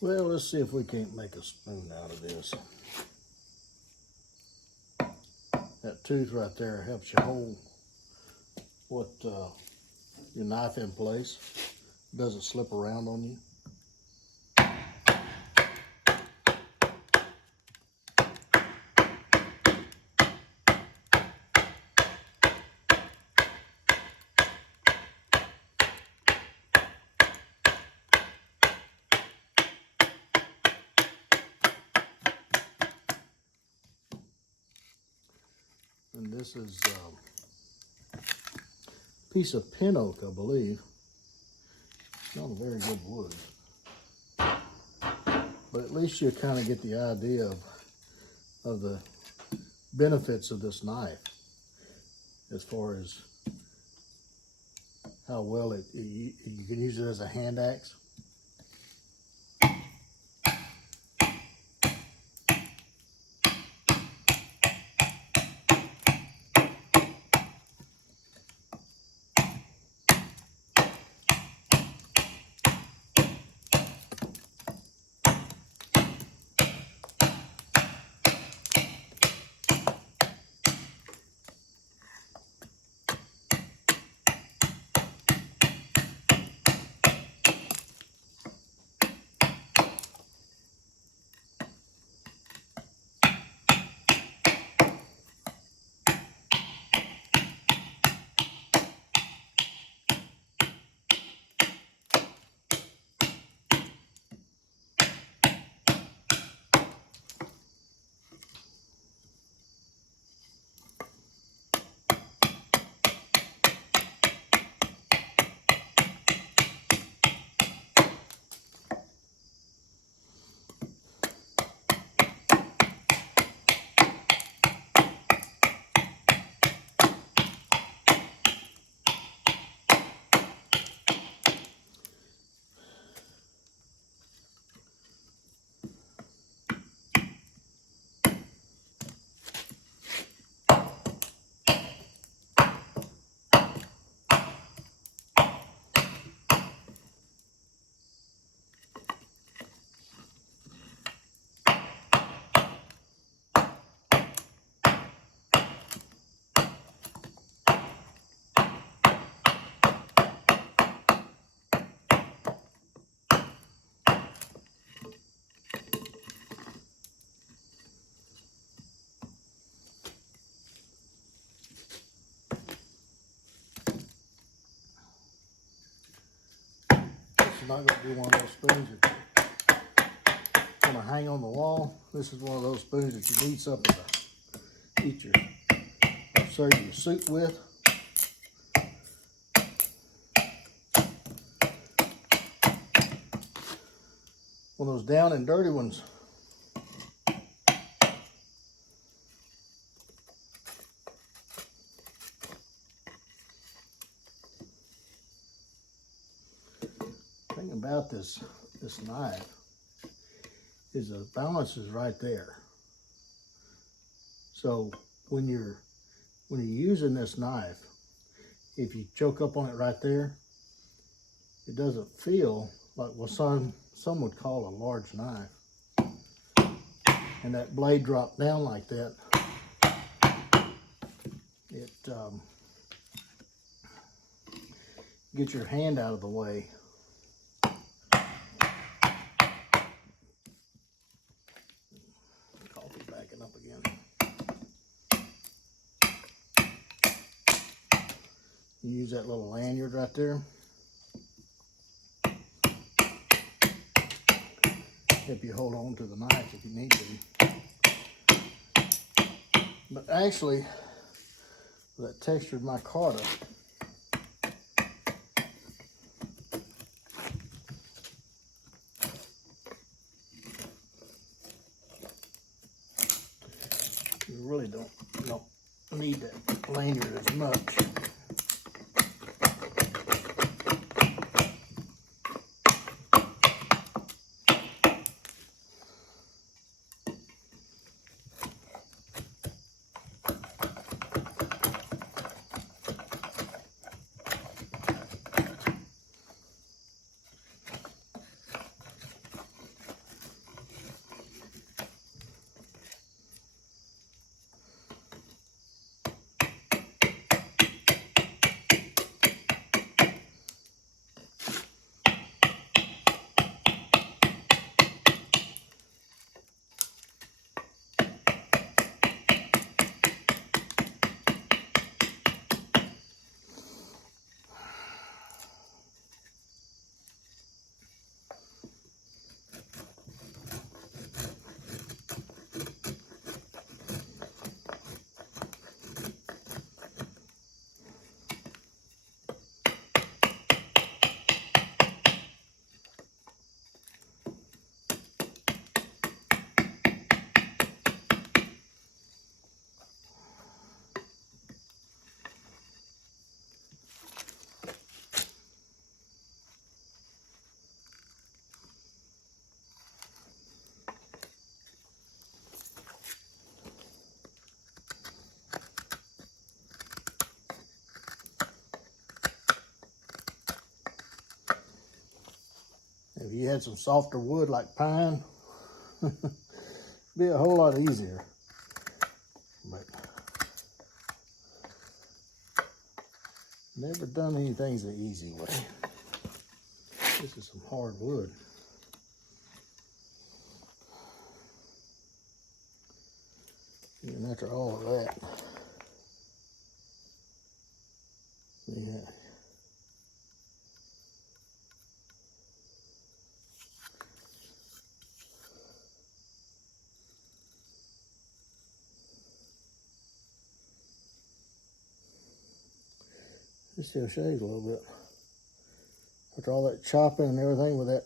Well, let's see if we can't make a spoon out of this. That tooth right there helps you hold your knife in place. It doesn't slip around on you. And this is a piece of pin oak, I believe. It's not a very good wood. But at least you kind of get the idea of the benefits of this knife as far as how well you can use it as a hand axe. It's not going to be one of those spoons that's going to hang on the wall. This is one of those spoons that you need something to eat serve your soup with. One of those down and dirty ones. The thing about this knife is the balance is right there. So when you're using this knife, if you choke up on it right there, it doesn't feel like what some would call a large knife. And that blade dropped down like that, it get your hand out of the way. Coffee backing up again. You use that little lanyard right there. Help you hold on to the knife if you need to. But actually, that textured micarta, you really don't need that lanyard as much. If you had some softer wood like pine, it'd be a whole lot easier. But never done anything the easy way. This is some hard wood. And after all of that, yeah. It still shades a little bit. After all that chopping and everything with that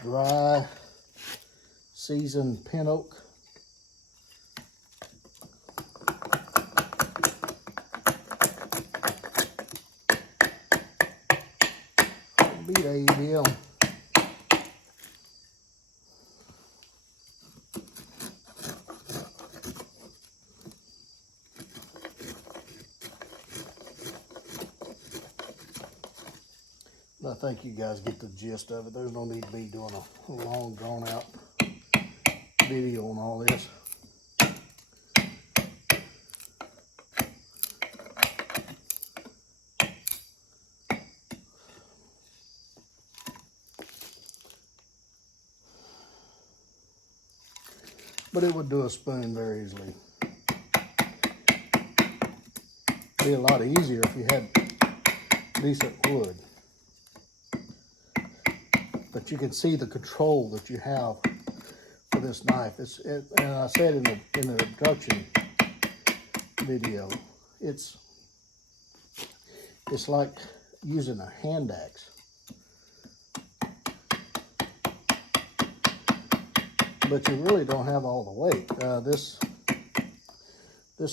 dry, seasoned pin oak. Beat AEBL. I think you guys get the gist of it. There's no need to be doing a long, drawn out video on all this. But it would do a spoon very easily. Be a lot easier if you had decent wood. But you can see the control that you have for this knife. And I said in the introduction video, it's like using a hand axe. But you really don't have all the weight. This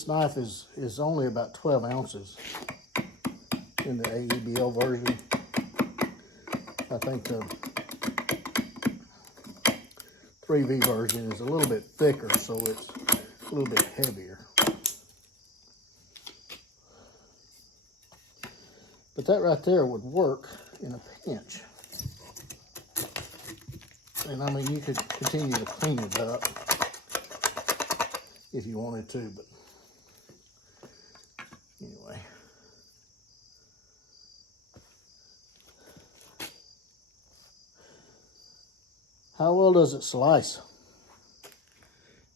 knife is only about 12 ounces in the AEBL version. I think the 3V version is a little bit thicker, so it's a little bit heavier. But that right there would work in a pinch. And I mean, you could continue to clean it up if you wanted to, but anyway. How well does it slice?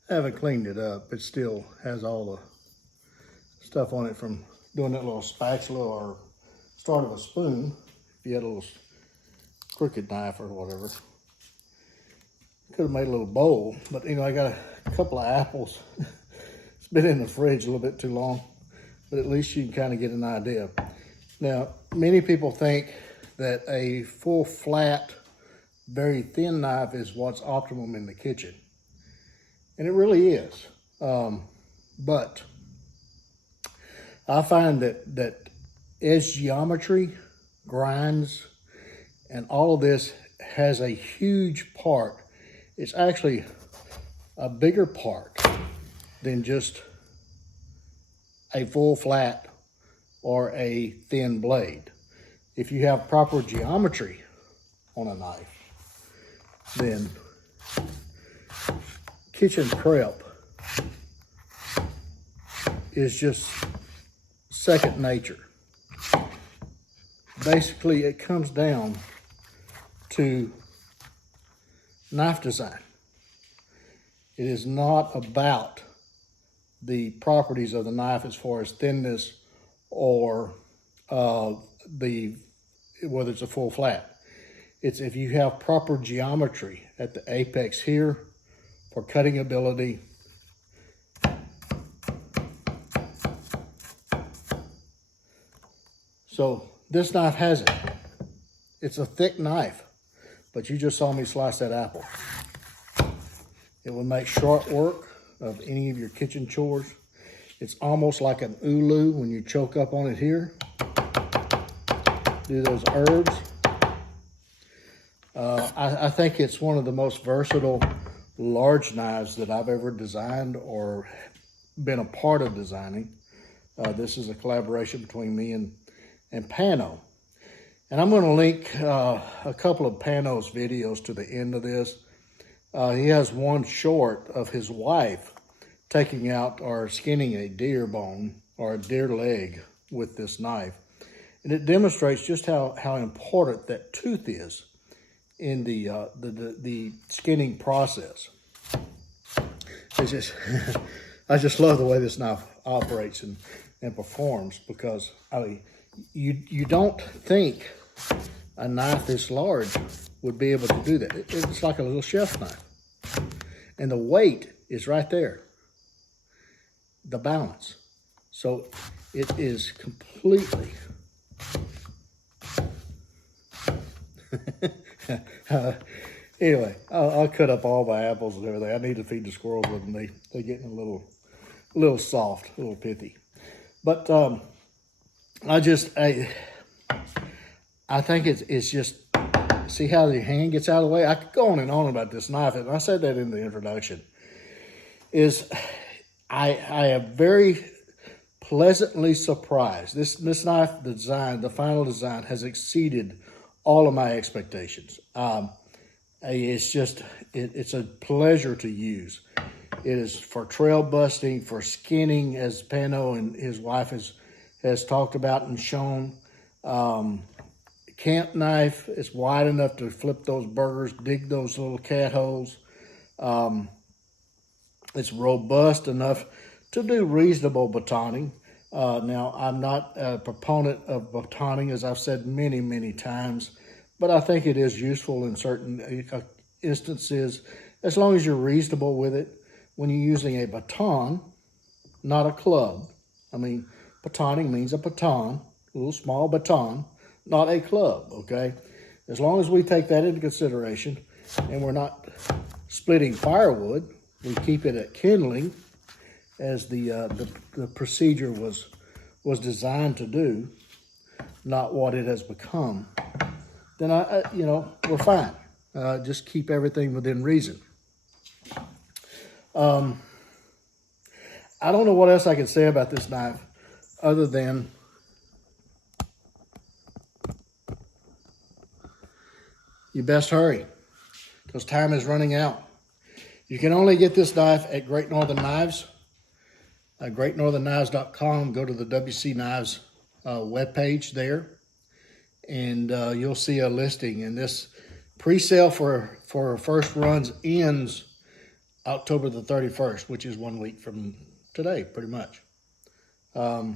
I haven't cleaned it up. It still has all the stuff on it from doing that little spatula or start of a spoon. If you had a little crooked knife or whatever. Could have made a little bowl, but you know, I got a couple of apples. It's been in the fridge a little bit too long, but at least you can kind of get an idea. Now, many people think that a full flat, very thin knife is what's optimum in the kitchen. And it really is. But I find that edge geometry, grinds, and all of this has a huge part. It's actually a bigger part than just a full flat or a thin blade. If you have proper geometry on a knife, then kitchen prep is just second nature. Basically, it comes down to knife design. It is not about the properties of the knife as far as thinness or whether it's a full flat. It's if you have proper geometry at the apex here for cutting ability. So this knife has it. It's a thick knife, but you just saw me slice that apple. It will make short work of any of your kitchen chores. It's almost like an ulu when you choke up on it here. Do those herbs. I think it's one of the most versatile large knives that I've ever designed or been a part of designing. This is a collaboration between me and Pano. And I'm going to link a couple of Panos videos to the end of this. He has one short of his wife taking out or skinning a deer bone or a deer leg with this knife. And it demonstrates just how important that tooth is in the skinning process. It's just, I just love the way this knife operates and performs, because I mean, you don't think a knife this large would be able to do that. It's like a little chef's knife. And the weight is right there, the balance. So it is completely, anyway, I'll cut up all my apples and everything. I need to feed the squirrels with them. They're getting a little soft, a little pithy. But I think it's just, see how the hand gets out of the way? I could go on and on about this knife, and I said that in the introduction, is I am very pleasantly surprised. This knife design, the final design, has exceeded all of my expectations. It's just, it's a pleasure to use. It is for trail busting, for skinning, as Pano and his wife has talked about and shown. Camp knife is wide enough to flip those burgers, dig those little cat holes. It's robust enough to do reasonable batoning. Now, I'm not a proponent of batoning, as I've said many, many times, but I think it is useful in certain instances, as long as you're reasonable with it. When you're using a baton, not a club. I mean, batoning means a baton, a little small baton, not a club, okay? As long as we take that into consideration and we're not splitting firewood, we keep it at kindling, as the procedure was designed to do, not what it has become, then we're fine. Just keep everything within reason. I don't know what else I can say about this knife other than you best hurry, because time is running out. You can only get this knife at Great Northern Knives, greatnorthernknives.com. Go to the WC Knives webpage there, and you'll see a listing. And this pre-sale for first runs ends October the 31st, which is 1 week from today, pretty much. I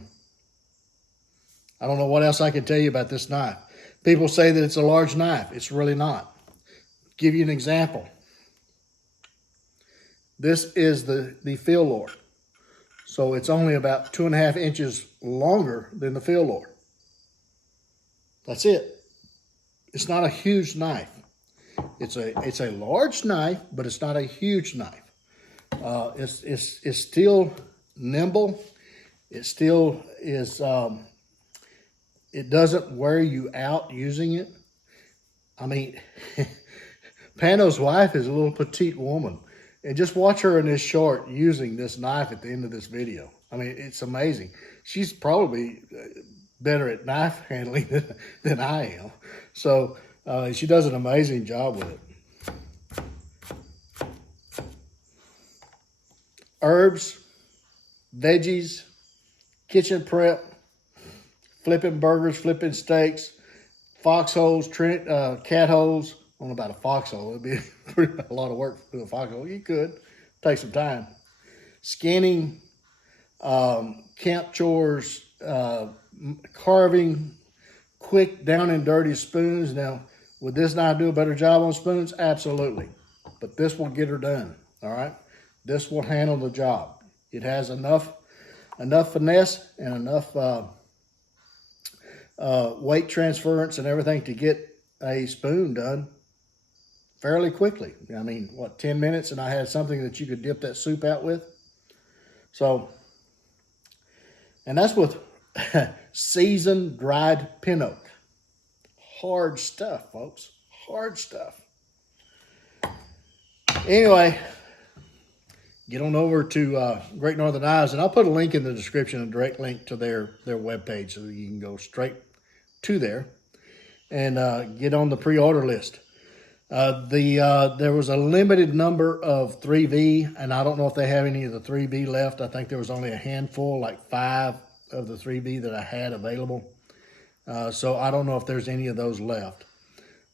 don't know what else I can tell you about this knife. People say that it's a large knife. It's really not. Give you an example. This is the field lore. So it's only about 2.5 inches longer than the field lore. That's it. It's not a huge knife. It's a large knife, but it's not a huge knife. It's still nimble. It still is. It doesn't wear you out using it. I mean, Pano's wife is a little petite woman, and just watch her in this short using this knife at the end of this video. I mean, it's amazing. She's probably better at knife handling than I am. So she does an amazing job with it. Herbs, veggies, kitchen prep, flipping burgers, flipping steaks, foxholes, cat holes. I don't know about a foxhole. It'd be a lot of work to do a foxhole. You could take some time. Skinning, camp chores, carving, quick down and dirty spoons. Now, would this knife do a better job on spoons? Absolutely. But this will get her done, all right? This will handle the job. It has enough finesse and enough weight transference and everything to get a spoon done fairly quickly. I mean, 10 minutes, and I had something that you could dip that soup out with. So, and that's with seasoned dried pin oak. Hard stuff, folks. Hard stuff. Anyway, get on over to Great Northern Knives, and I'll put a link in the description, a direct link to their webpage, so you can go straight to there. and get on the pre-order list. There was a limited number of 3V, and I don't know if they have any of the 3V left. I think there was only a handful, like 5 of the 3V that I had available. So I don't know if there's any of those left.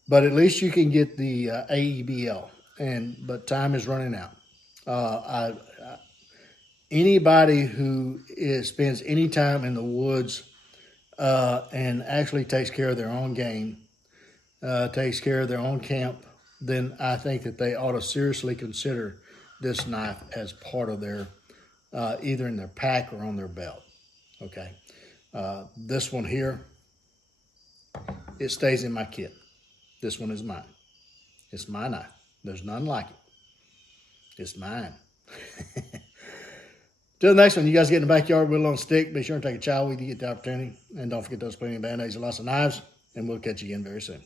But at least you can get the AEBL, but time is running out. Anybody who spends any time in the woods and actually takes care of their own game, takes care of their own camp, then I think that they ought to seriously consider this knife as part of their, either in their pack or on their belt, okay? This one here, it stays in my kit. This one is mine. It's my knife. There's none like it. It's mine. Till the next one, you guys get in the backyard, whittle on a stick. Be sure and take a child with you, get the opportunity. And don't forget those plenty of Band-Aids and lots of knives. And we'll catch you again very soon.